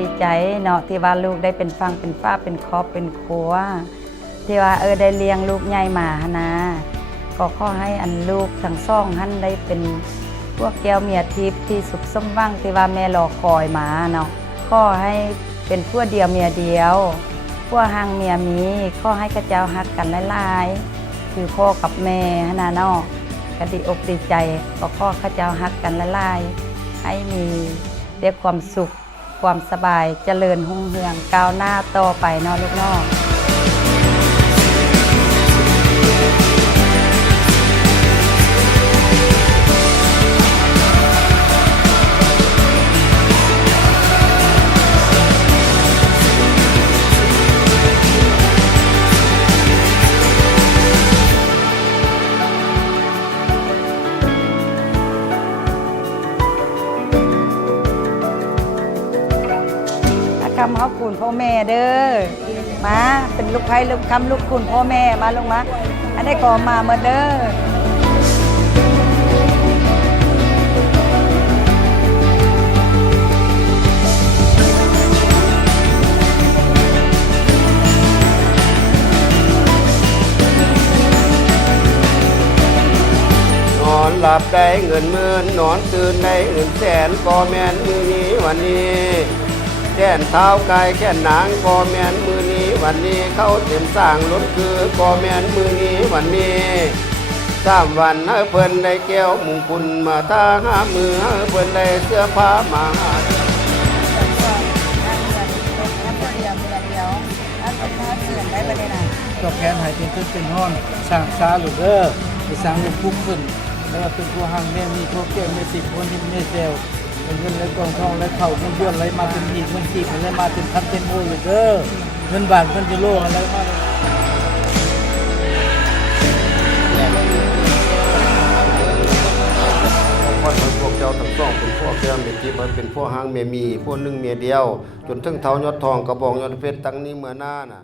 ดีใจเนาะที่ว่าลูกได้เป็นฟังเป็นฟ้าเป็นครอบเป็นครัวที่ว่าได้เลี้ยงลูกใหญ่มานะก็ขอให้อันลูกทั้งสองท่านได้เป็นพวกแก้วเมียทิพย์ที่สุขสมหวังที่ว่าแม่รอคอยมาเนาะขอให้เป็นพวกเดียวเมียเดียวพวกหางเมียมีขอให้กระเจ้าฮักกันหลายๆคือพ่อกับแม่นะเนาะก็ดีอกดีใจก็ขอข้าเจ้าฮักกันหลายๆให้มีได้ความสุขความสบายเจริญรุ่งเรืองก้าวหน้าต่อไปเนาะลูกน้องคำขอบคุณพ่อแม่เด้อมาเป็นลูกไผ่ลูกคำลูกคุณพ่อแม่มาลงมาอันนี้ก็มาเมื่อเด้อนอนหลับได้เงินหมื่นนอนตื่นได้เงินแสนก็แม่นมือนี้วันนี้แก่นเท้าไก่แก่นนางก็แม่นมือนี้วันนี้เขาเต็มสร้างรถคือก็แม่นมือนี้วันนี้3 วันให้เพิ่นได้แก้วมงกุลมาตาหามือให้เพิ่นได้เสื้อผ้ามาตอบแทนหายเป็นขึ้นเป็นห้อนสร้างซาหรือไปสร้างลูกพุกขึ้นแล้วก็เป็นผู้ห่างแม่มีพวกเก่งไม่ติดคนที่ไม่เซลเป็นเงินและกองทองและเข่าเงินเดือนอะไรมาเป็นอีกเงินจีบอะไรมาเป็นพันเต็มโอ้ยเงินบาทเงินยูโรอะไรมาพวกเจ้าทั้งสองเป็นพวกแก้วเมียทิพย์เป็นพวกหางเมียมีพวกหนึ่งเมียเดียวจนถึงเท้ายอดทองกระบองยอดเพชรตั้งนี้เมื่อหน้าน่ะ